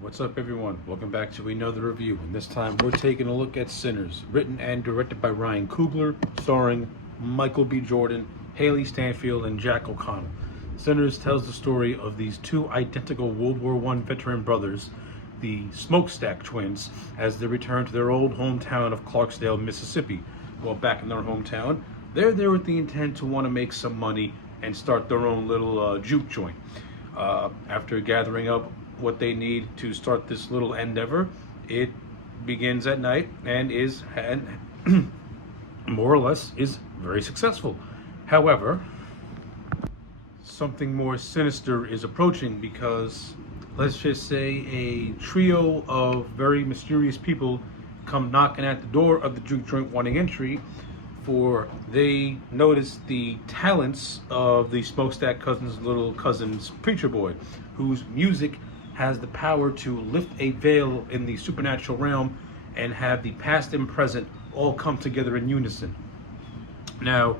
What's up, everyone? Welcome back to another review, and this time we're taking a look at Sinners, written and directed by Ryan Coogler, starring Michael B. Jordan, Haley Stanfield, and Jack O'Connell. Sinners tells the story of these two identical World War I veteran brothers, the Smokestack twins, as they return to their old hometown of Clarksdale, Mississippi. Well, back in their hometown, they're there with the intent to want to make some money and start their own little juke joint. After gathering up what they need to start this little endeavor, it begins at night and more or less is very successful. However, something more sinister is approaching because, let's just say, a trio of very mysterious people come knocking at the door of the juke joint wanting entry, for they notice the talents of the Smokestack cousins' little cousin's preacher boy, whose music has the power to lift a veil in the supernatural realm and have the past and present all come together in unison. Now,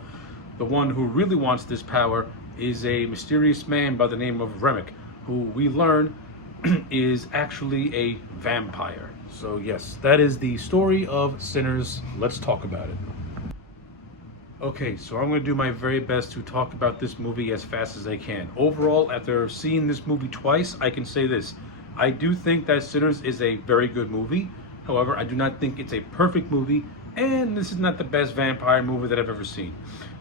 the one who really wants this power is a mysterious man by the name of Remick, who we learn is actually a vampire. So yes, that is the story of Sinners. Let's talk about it. Okay, so I'm going to do my very best to talk about this movie as fast as I can. Overall, after seeing this movie twice, I can say this. I do think that Sinners is a very good movie. However, I do not think it's a perfect movie, and this is not the best vampire movie that I've ever seen.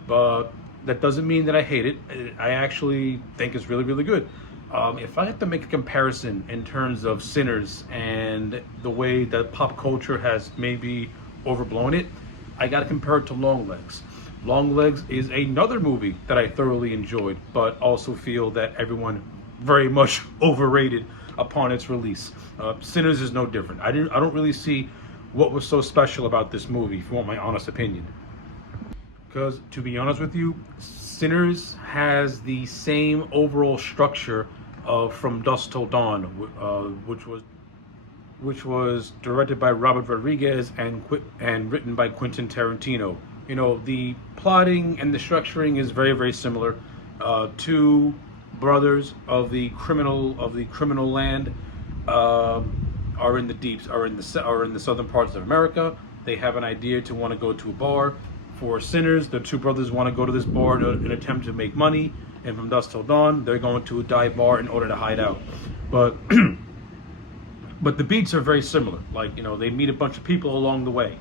But that doesn't mean that I hate it. I actually think it's really, really good. If I had to make a comparison in terms of Sinners and the way that pop culture has maybe overblown it, I got to compare it to Longlegs. Longlegs is another movie that I thoroughly enjoyed, but also feel that everyone very much overrated upon its release. Sinners is no different. I don't really see what was so special about this movie, if you want my honest opinion. Because, to be honest with you, Sinners has the same overall structure of From Dusk Till Dawn, which was directed by Robert Rodriguez and written by Quentin Tarantino. You know, the plotting and the structuring is very, very similar. Two brothers of the criminal land are in the southern parts of America. They have an idea to want to go to a bar. For Sinners, the two brothers want to go to this bar in an attempt to make money. And From Dusk Till Dawn, they're going to a dive bar in order to hide out. But but the beats are very similar. Like, you know, they meet a bunch of people along the way.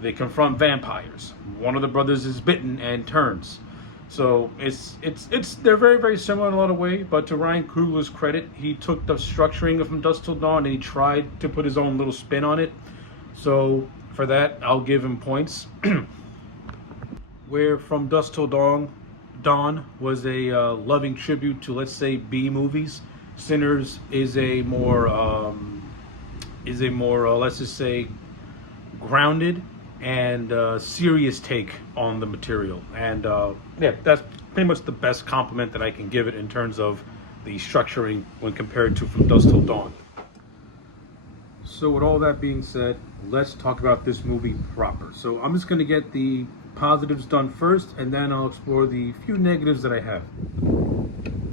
They confront vampires. One of the brothers is bitten and turns. So they're very, very similar in a lot of ways. But to Ryan Coogler's credit, he took the structuring of From Dusk Till Dawn and he tried to put his own little spin on it. So for that, I'll give him points. Where From Dusk Till Dawn was a loving tribute to, let's say, B movies, Sinners is a more let's just say, grounded and serious take on the material. And yeah, that's pretty much the best compliment that I can give it in terms of the structuring when compared to From Dusk Till Dawn. So with all that being said, let's talk about this movie proper. So I'm just going to get the positives done first, and then I'll explore the few negatives that I have.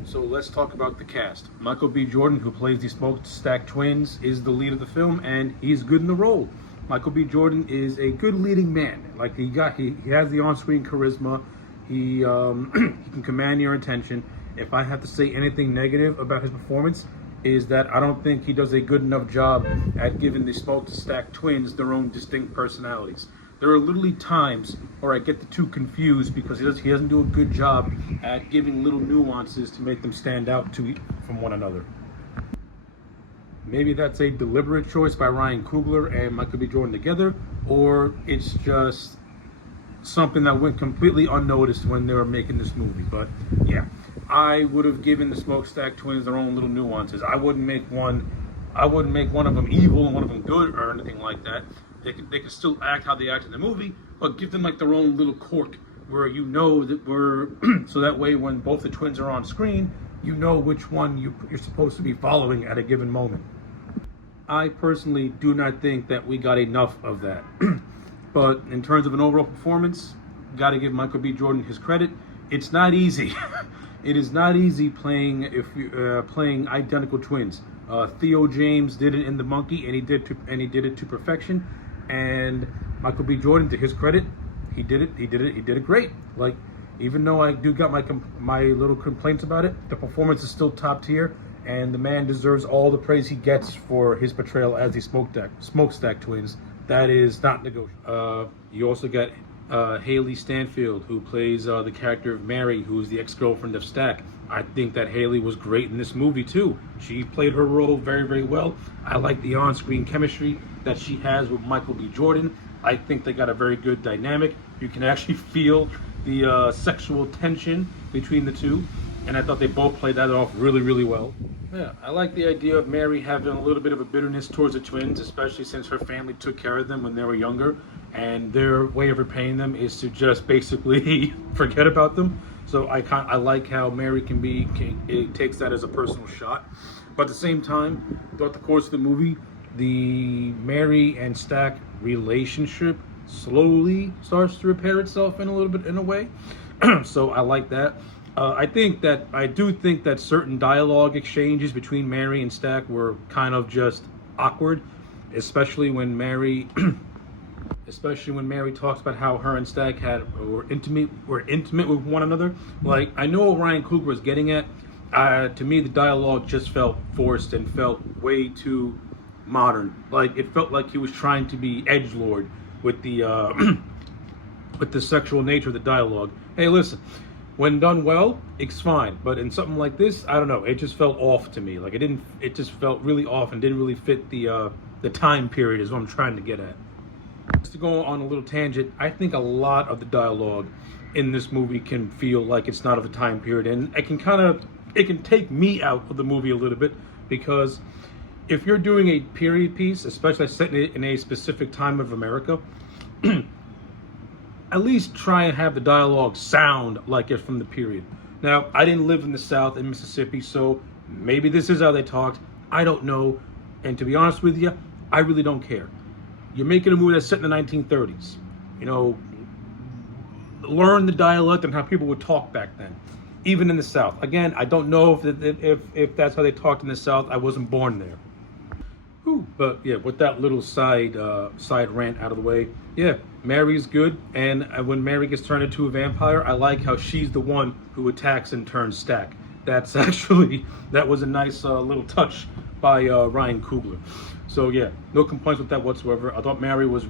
So let's talk about the cast. Michael B. Jordan, who plays the Smokestack twins, is the lead of the film, and he's good in the role. Michael B. Jordan is a good leading man. Like, he has the on-screen charisma. He can command your attention. If I have to say anything negative about his performance, is that I don't think he does a good enough job at giving the Smokestack twins their own distinct personalities. There are literally times where I get the two confused because he doesn't do a good job at giving little nuances to make them stand out from one another. Maybe that's a deliberate choice by Ryan Coogler and Michael B. Jordan together, or it's just something that went completely unnoticed when they were making this movie. But yeah, I would have given the Smokestack twins their own little nuances. I wouldn't make one of them evil and one of them good or anything like that. They could still act how they act in the movie, but give them like their own little quirk where you know that so that way when both the twins are on screen, you know which one you're supposed to be following at a given moment. I personally do not think that we got enough of that. But in terms of an overall performance, got to give Michael B. Jordan his credit. It's not easy. it is not easy playing if you playing identical twins. Theo James did it in The Monkey, and he did it to perfection. And Michael B. Jordan, to his credit, he did it great. Like, even though I do got my little complaints about it, the performance is still top tier, and the man deserves all the praise he gets for his portrayal as the smokestack twins. That is not negotiable. You also got Haley Stanfield, who plays the character of Mary, who is the ex-girlfriend of Stack. I think that Haley was great in this movie too. She played her role very, very well. I like the on-screen chemistry that she has with Michael B. Jordan. I think they got a very good dynamic. You can actually feel the sexual tension between the two, and I thought they both played that off really, really well. Yeah, I like the idea of Mary having a little bit of a bitterness towards the twins, especially since her family took care of them when they were younger, and their way of repaying them is to just basically forget about them. So I like how Mary it takes that as a personal shot. But at the same time, throughout the course of the movie, the Mary and Stack relationship slowly starts to repair itself in a way. So I like that. I do think that certain dialogue exchanges between Mary and Stack were kind of just awkward, especially when Mary talks about how her and Stack were intimate with one another. Like, I know what Ryan Coogler was getting at. To me, the dialogue just felt forced and felt way too modern. Like, it felt like he was trying to be edgelord with the with the sexual nature of the dialogue. Hey, listen, when done well, it's fine. But in something like this, I don't know. It just felt off to me. Like, it just felt really off and didn't really fit the time period. Is what I'm trying to get at. Just to go on a little tangent, I think a lot of the dialogue in this movie can feel like it's not of the time period, and it can take me out of the movie a little bit, because if you're doing a period piece, especially set in a specific time of America, at least try and have the dialogue sound like it's from the period. Now, I didn't live in the South in Mississippi, so maybe this is how they talked. I don't know, and to be honest with you, I really don't care. You're making a movie that's set in the 1930s. You know, learn the dialect and how people would talk back then, even in the South. Again, I don't know if that's how they talked in the South. I wasn't born there. But yeah, with that little side rant out of the way, yeah, Mary's good, and when Mary gets turned into a vampire, I like how she's the one who attacks and turns Stack. That was a nice little touch by Ryan Coogler. So yeah, no complaints with that whatsoever. I thought Mary was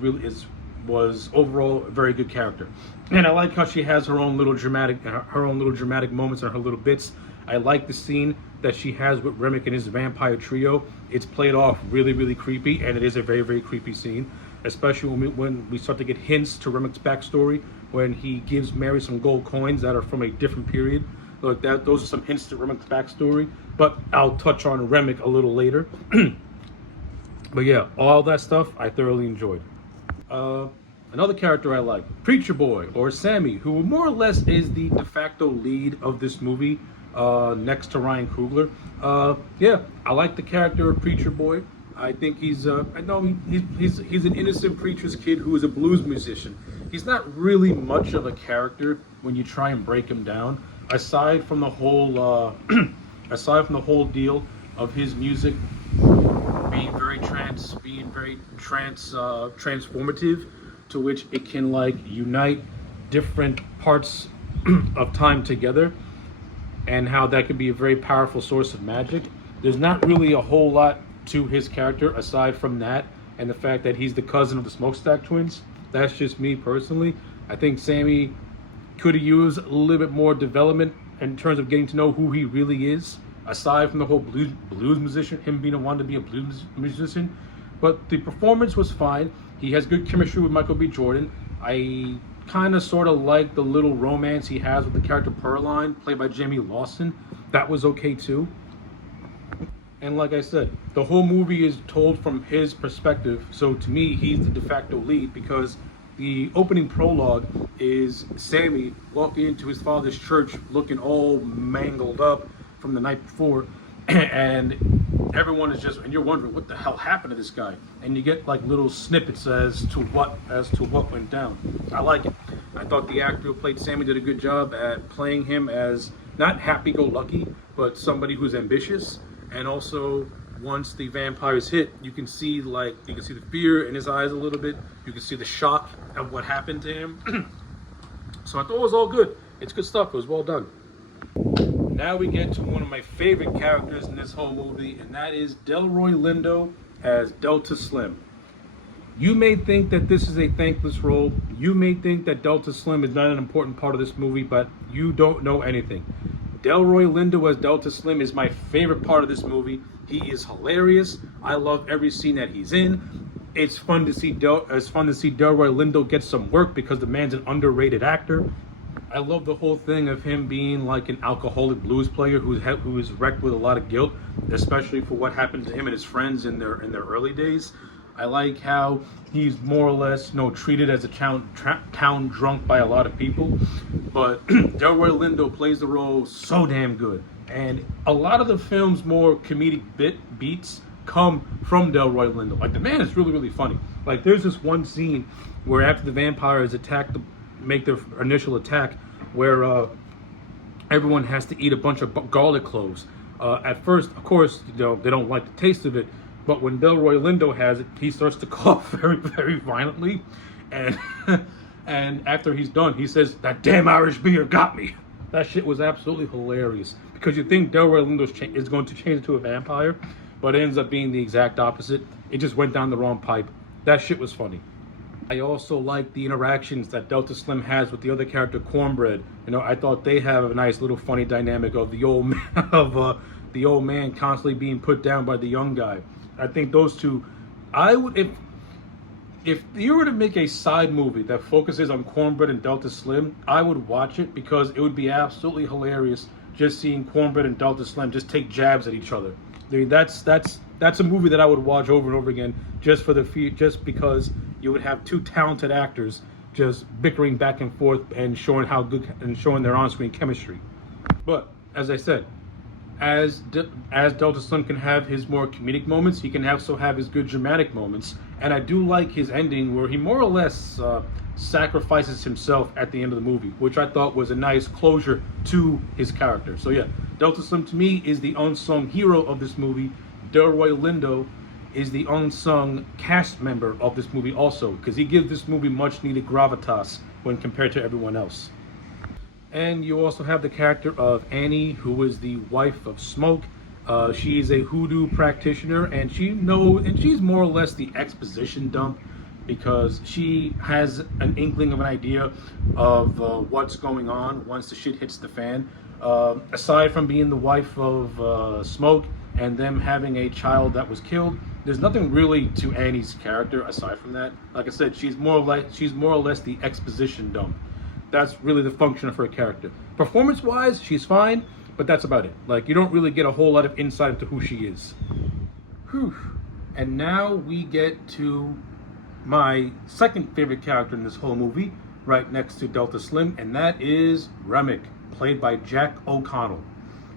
overall a very good character, and I like how she has her own little dramatic moments and her little bits. I like the scene that she has with Remick and his vampire trio. It's played off really, really creepy, and it is a very, very creepy scene, especially when we start to get hints to Remick's backstory, when he gives Mary some gold coins that are from a different period. Like that, those are some hints to Remick's backstory, but I'll touch on Remick a little later. But yeah, all that stuff I thoroughly enjoyed. Another character I like, Preacher Boy, or Sammy, who more or less is the de facto lead of this movie, next to Ryan Coogler. Yeah, I like the character of Preacher Boy. I think he's an innocent preacher's kid who is a blues musician. He's not really much of a character when you try and break him down, aside from the whole deal of his music being very transformative, to which it can like unite different parts of time together, and how that could be a very powerful source of magic. There's not really a whole lot to his character aside from that, and the fact that he's the cousin of the Smokestack twins. That's just me personally. I think Sammy could have used a little bit more development in terms of getting to know who he really is, aside from the whole blues musician, him being wanting to be a blues musician. But the performance was fine. He has good chemistry with Michael B. Jordan. I kind of sort of like the little romance he has with the character Pearline, played by Jamie Lawson. That was okay too. And like I said, the whole movie is told from his perspective. So to me, he's the de facto lead, because the opening prologue is Sammy walking into his father's church looking all mangled up from the night before, and everyone is and you're wondering what the hell happened to this guy, and you get like little snippets as to what went down. I like it. I thought the actor who played Sammy did a good job at playing him as not happy-go-lucky, but somebody who's ambitious. And also, once the vampires hit, you can see the fear in his eyes a little bit. You can see the shock of what happened to him. So I thought it was all good. It's good stuff. It was well done. Now we get to one of my favorite characters in this whole movie, and that is Delroy Lindo as Delta Slim. You may think that this is a thankless role. You may think that Delta Slim is not an important part of this movie, but you don't know anything. Delroy Lindo as Delta Slim is my favorite part of this movie. He is hilarious. I love every scene that he's in. It's fun to see Delroy Lindo get some work because the man's an underrated actor. I love the whole thing of him being like an alcoholic blues player who is wrecked with a lot of guilt, especially for what happened to him and his friends in their early days. I like how he's more or less, treated as a town drunk by a lot of people. But Delroy Lindo plays the role so damn good. And a lot of the film's more comedic beats come from Delroy Lindo. Like, the man is really, really funny. Like, there's this one scene where after the vampires make their initial attack, where everyone has to eat a bunch of garlic cloves. At first, of course, they don't like the taste of it. But when Delroy Lindo has it, he starts to cough very, very violently. And and after he's done, he says, "That damn Irish beer got me." That shit was absolutely hilarious. Because you think Delroy Lindo is going to change into a vampire, but it ends up being the exact opposite. It just went down the wrong pipe. That shit was funny. I also like the interactions that Delta Slim has with the other character, Cornbread. I thought they have a nice little funny dynamic of the old man, the old man constantly being put down by the young guy. I think those two, I would, if you were to make a side movie that focuses on Cornbread and Delta Slim, I would watch it because it would be absolutely hilarious just seeing Cornbread and Delta Slim just take jabs at each other. I mean, that's a movie that I would watch over and over again just because you would have two talented actors just bickering back and forth and showing their on-screen chemistry. But as I said, as Delta Slim can have his more comedic moments, he can also have his good dramatic moments. And I do like his ending where he more or less sacrifices himself at the end of the movie, which I thought was a nice closure to his character. So yeah, Delta Slim to me is the unsung hero of this movie. Delroy Lindo is the unsung cast member of this movie also, because he gives this movie much needed gravitas when compared to everyone else. And you also have the character of Annie, who is the wife of Smoke. She's a hoodoo practitioner, and she's more or less the exposition dump, because she has an inkling of an idea of what's going on once the shit hits the fan. Aside from being the wife of Smoke and them having a child that was killed, there's nothing really to Annie's character aside from that. Like I said, she's more or less the exposition dump. That's really the function of her character. Performance-wise, she's fine, but that's about it. Like, you don't really get a whole lot of insight into who she is. Whew. And now we get to my second favorite character in this whole movie, right next to Delta Slim, and that is Remick, played by Jack O'Connell.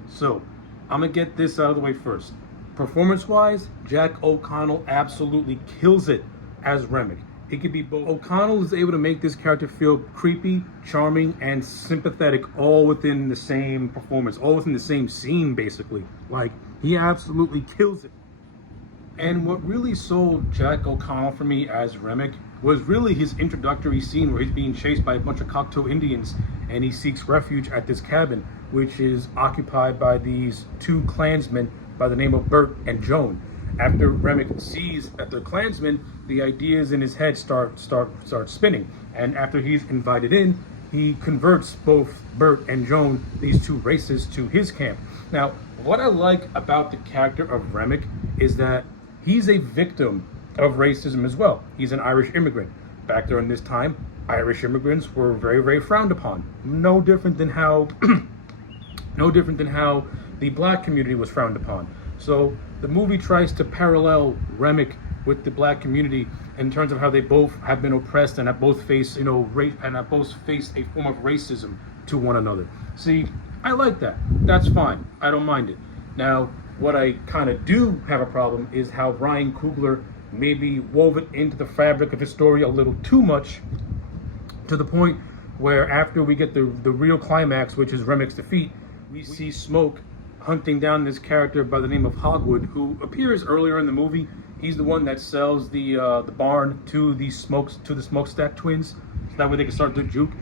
So, I'm gonna get this out of the way first. Performance-wise, Jack O'Connell absolutely kills it as Remick. He could be both. O'Connell is able to make this character feel creepy, charming, and sympathetic all within the same performance, all within the same scene, basically. Like, he absolutely kills it. And what really sold Jack O'Connell for me as Remick was really his introductory scene where he's being chased by a bunch of Cocteau Indians and he seeks refuge at this cabin, which is occupied by these two Klansmen by the name of Bert and Joan. After Remick sees that they're Klansmen, the ideas in his head start spinning. And after he's invited in, he converts both Bert and Joan, these two races, to his camp. Now, what I like about the character of Remick is that he's a victim of racism as well. He's an Irish immigrant. Back during this time, Irish immigrants were very, very frowned upon. No different than how the black community was frowned upon. So the movie tries to parallel Remick with the black community in terms of how they both have been oppressed and have both faced, race, and have both faced a form of racism to one another. See, I like that. That's fine. I don't mind it. Now, what I kind of do have a problem is how Ryan Coogler maybe wove it into the fabric of his story a little too much, to the point where after we get the real climax, which is Remick's defeat, we see Smoke hunting down this character by the name of Hogwood, who appears earlier in the movie. He's the one that sells the barn to the smokestack twins, so that way they can start their juke.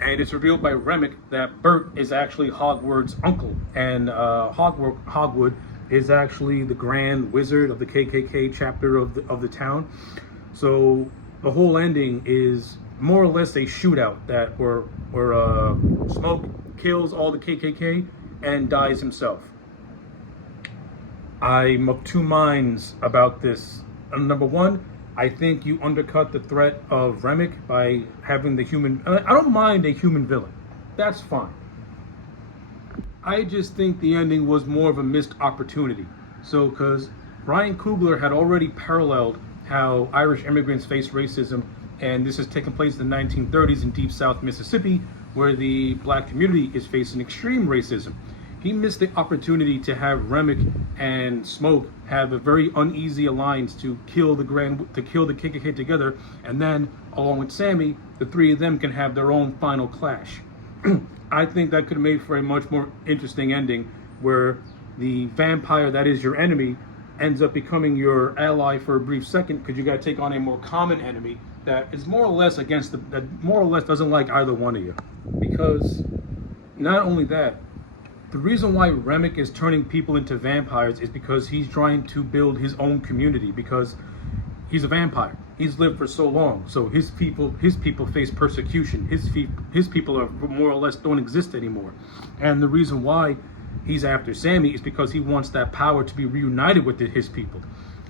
And it's revealed by Remick that Bert is actually Hogwart's uncle, and Hogwood is actually the Grand Wizard of the KKK chapter of the town. So the whole ending is more or less a shootout where Smoke kills all the KKK and dies himself. I'm of two minds about this. Number one, I think you undercut the threat of Remick by having the human. I don't mind a human villain. That's fine. I just think the ending was more of a missed opportunity. So, because Ryan Coogler had already paralleled how Irish immigrants face racism, and this has taken place in the 1930s in Deep South Mississippi, where the black community is facing extreme racism. He missed the opportunity to have Remick and Smoke have a very uneasy alliance to kill the KKK together, and then, along with Sammy, the three of them can have their own final clash. I think that could have made for a much more interesting ending, where the vampire that is your enemy ends up becoming your ally for a brief second, because you got to take on a more common enemy that is more or less that more or less doesn't like either one of you. Because not only that, the reason why Remick is turning people into vampires is because he's trying to build his own community, because he's a vampire. He's lived for so long, so his people face persecution. His people are more or less don't exist anymore. And the reason why he's after Sammy is because he wants that power to be reunited with his people.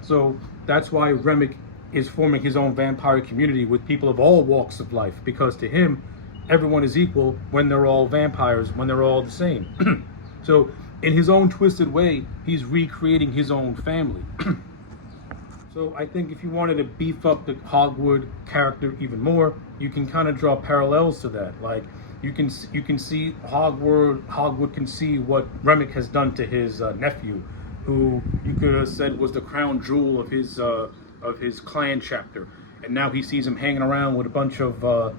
So that's why Remick is forming his own vampire community with people of all walks of life, because to him, everyone is equal when they're all vampires, when they're all the same. So in his own twisted way, he's recreating his own family. So I think if you wanted to beef up the Hogwood character even more, you can kind of draw parallels to that. Like you can see Hogwood can see what Remick has done to his nephew, who you could have said was the crown jewel of his clan chapter, and now he sees him hanging around with a bunch of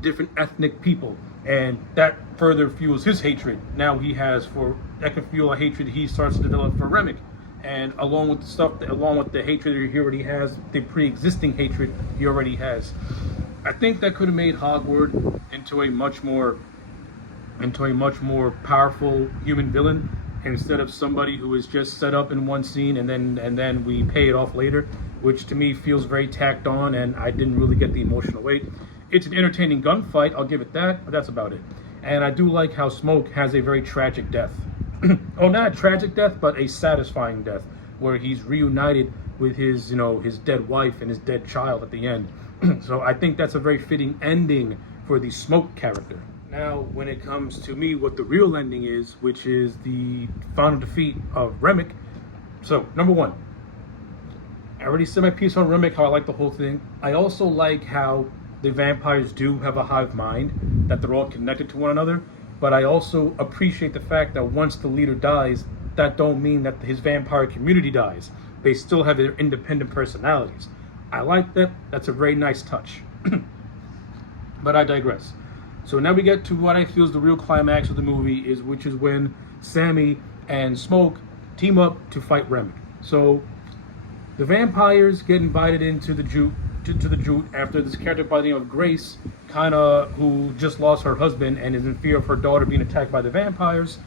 different ethnic people, and that further fuels his hatred. Now that can fuel a hatred he starts to develop for Remick, and along with the hatred he already has, the pre-existing hatred he already has. I think that could have made Hogwarts into a much more powerful human villain, instead of somebody who is just set up in one scene and then we pay it off later, which to me feels very tacked on, and I didn't really get the emotional weight. It's an entertaining gunfight, I'll give it that, but that's about it. And I do like how Smoke has a very tragic death. Oh, not a tragic death, but a satisfying death, where he's reunited with his dead wife and his dead child at the end. So I think that's a very fitting ending for the Smoke character. Now, when it comes to me, what the real ending is, which is the final defeat of Remick. So, number one, I already said my piece on Remick, how I like the whole thing. I also like how the vampires do have a hive mind, that they're all connected to one another. But I also appreciate the fact that once the leader dies, that don't mean that his vampire community dies. They still have their independent personalities. I like that. That's a very nice touch. But I digress. So now we get to what I feel is the real climax of the movie, which is when Sammy and Smoke team up to fight Remick. So the vampires get invited into the Jute after this character by the name of Grace, who just lost her husband and is in fear of her daughter being attacked by the vampires,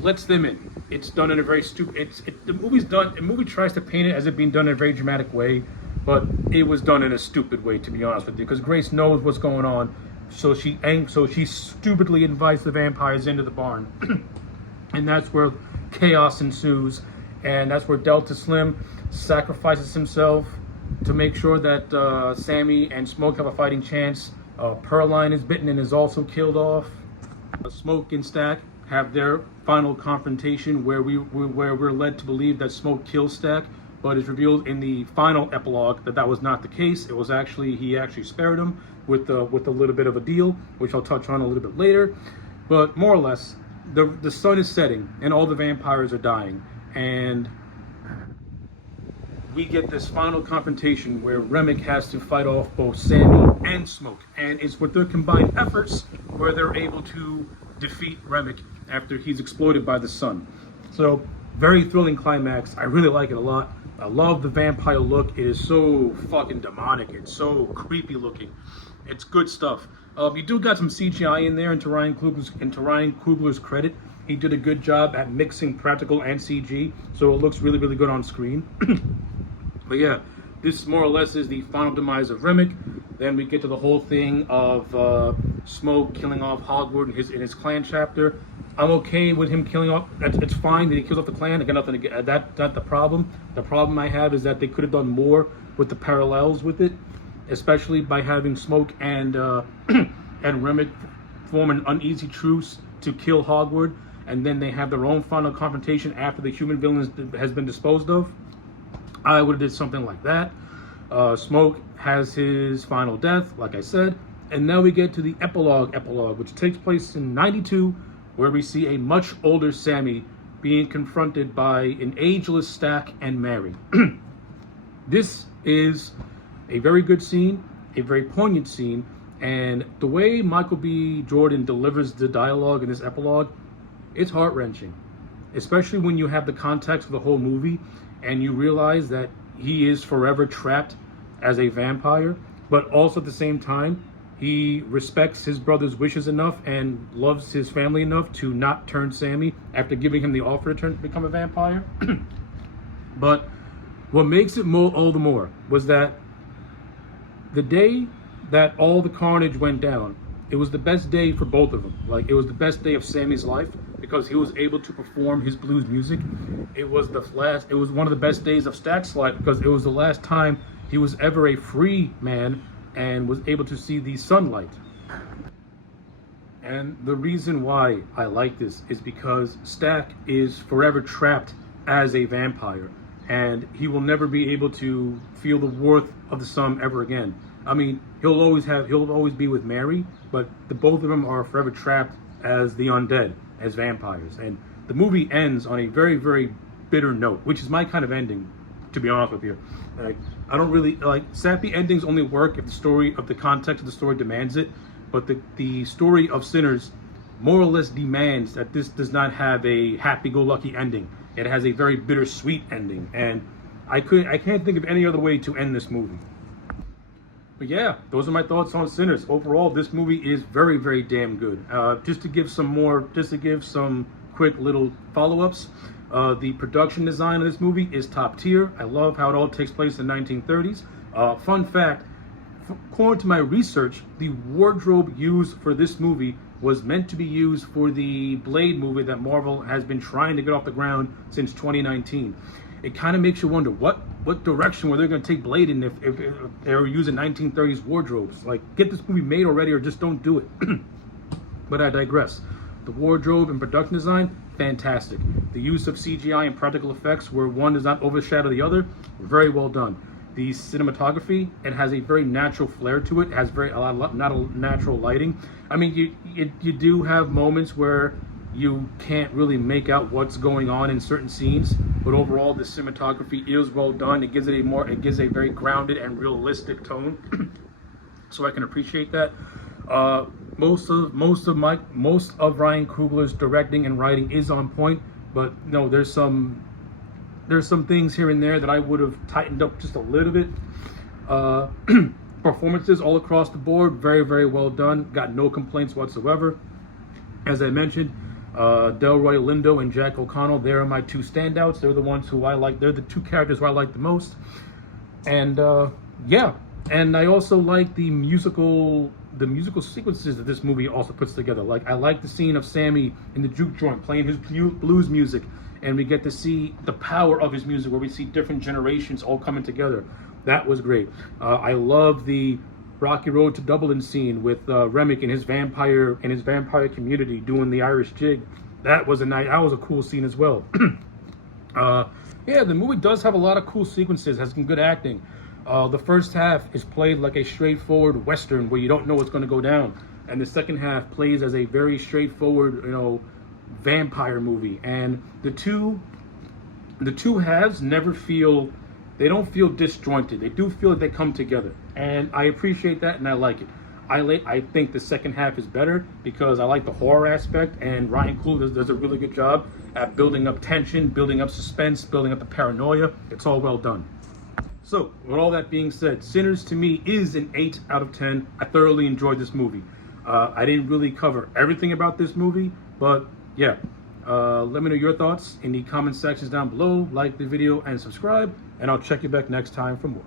lets them in. It's done in a very stupid. The movie tries to paint it as it being done in a very dramatic way, but it was done in a stupid way, to be honest with you, because Grace knows what's going on. So she stupidly invites the vampires into the barn, and that's where chaos ensues, and that's where Delta Slim sacrifices himself to make sure that Sammy and Smoke have a fighting chance. Pearline is bitten and is also killed off. Smoke and Stack have their final confrontation, where we're led to believe that Smoke kills Stack, but it's revealed in the final epilogue that was not the case. It was he actually spared him with a little bit of a deal, which I'll touch on a little bit later. But more or less, the sun is setting and all the vampires are dying, and we get this final confrontation where Remick has to fight off both Sammy and Smoke, and it's with their combined efforts where they're able to defeat Remick after he's exploited by the sun. So, very thrilling climax. I really like it a lot. I love the vampire look. It is so fucking demonic. It's so creepy looking. It's good stuff. You do got some CGI in there, and to Ryan Coogler's credit, he did a good job at mixing practical and CG, so it looks really, really good on screen. But yeah, this more or less is the final demise of Remick. Then we get to the whole thing of Smoke killing off Hogwarts in his clan chapter. I'm okay with him killing off. It's fine that he kills off the clan. I got nothing to get. That's not the problem. The problem I have is that they could have done more with the parallels with it, especially by having Smoke and and Remick form an uneasy truce to kill Hogwarts, and then they have their own final confrontation after the human villain has been disposed of. I would have did something like that. Smoke has his final death, like I said, and now we get to the epilogue, which takes place in '92, where we see a much older Sammy being confronted by an ageless Stack and Mary. This is a very good scene, a very poignant scene, and the way Michael B. Jordan delivers the dialogue in this epilogue, it's heart-wrenching, especially when you have the context of the whole movie and you realize that he is forever trapped as a vampire, but also at the same time, he respects his brother's wishes enough and loves his family enough to not turn Sammy after giving him the offer to become a vampire. But what makes it all the more was that the day that all the carnage went down, it was the best day for both of them. Like, it was the best day of Sammy's life because he was able to perform his blues music. It was one of the best days of Stack's life because it was the last time he was ever a free man and was able to see the sunlight. And the reason why I like this is because Stack is forever trapped as a vampire, and he will never be able to feel the worth of the sun ever again. I mean, he'll always be with Mary, but the both of them are forever trapped as the undead, as vampires. And the movie ends on a very, very bitter note, which is my kind of ending, to be honest with you. Like, I don't really like sappy endings. Only work if the context of the story demands it. But the story of Sinners more or less demands that this does not have a happy-go-lucky ending. It has a very bittersweet ending, and I can't think of any other way to end this movie. But yeah, those are my thoughts on Sinners. Overall, this movie is very, very damn good. Just to give some quick little follow-ups. The production design of this movie is top tier. I love how it all takes place in the 1930s. Fun fact, according to my research, the wardrobe used for this movie was meant to be used for the Blade movie that Marvel has been trying to get off the ground since 2019. It kind of makes you wonder what direction were they going to take Blade in if they were using 1930s wardrobes. Like, get this movie made already or just don't do it. But I digress. The wardrobe and production design, fantastic. The use of CGI and practical effects where one does not overshadow the other, very well done. The cinematography, it has a very natural flair to it. It has a lot of natural lighting. I mean, you do have moments where you can't really make out what's going on in certain scenes, but overall the cinematography is well done. It gives a very grounded and realistic tone. So I can appreciate that. Most of Ryan Coogler's directing and writing is on point, but no, there's some things here and there that I would have tightened up just a little bit. Performances all across the board, very, very well done. Got no complaints whatsoever. As I mentioned, Delroy Lindo and Jack O'Connell, they are my two standouts. They're the ones who I like. They're the two characters who I like the most. And yeah, and I also like the musical sequences that this movie also puts together. Like, I like the scene of Sammy in the juke joint playing his blues music, and we get to see the power of his music where we see different generations all coming together. That was great. I love the Rocky Road to Dublin scene with Remick and his vampire community doing the Irish jig. That was a cool scene as well. Yeah, the movie does have a lot of cool sequences, has some good acting. The first half is played like a straightforward Western where you don't know what's going to go down. And the second half plays as a very straightforward, vampire movie. And the two halves they don't feel disjointed. They do feel like they come together. And I appreciate that and I like it. I think the second half is better because I like the horror aspect, and Ryan Coogler does a really good job at building up tension, building up suspense, building up the paranoia. It's all well done. So, with all that being said, Sinners to me is an 8 out of 10. I thoroughly enjoyed this movie. I didn't really cover everything about this movie, but yeah. Let me know your thoughts in the comment sections down below. Like the video and subscribe, and I'll check you back next time for more.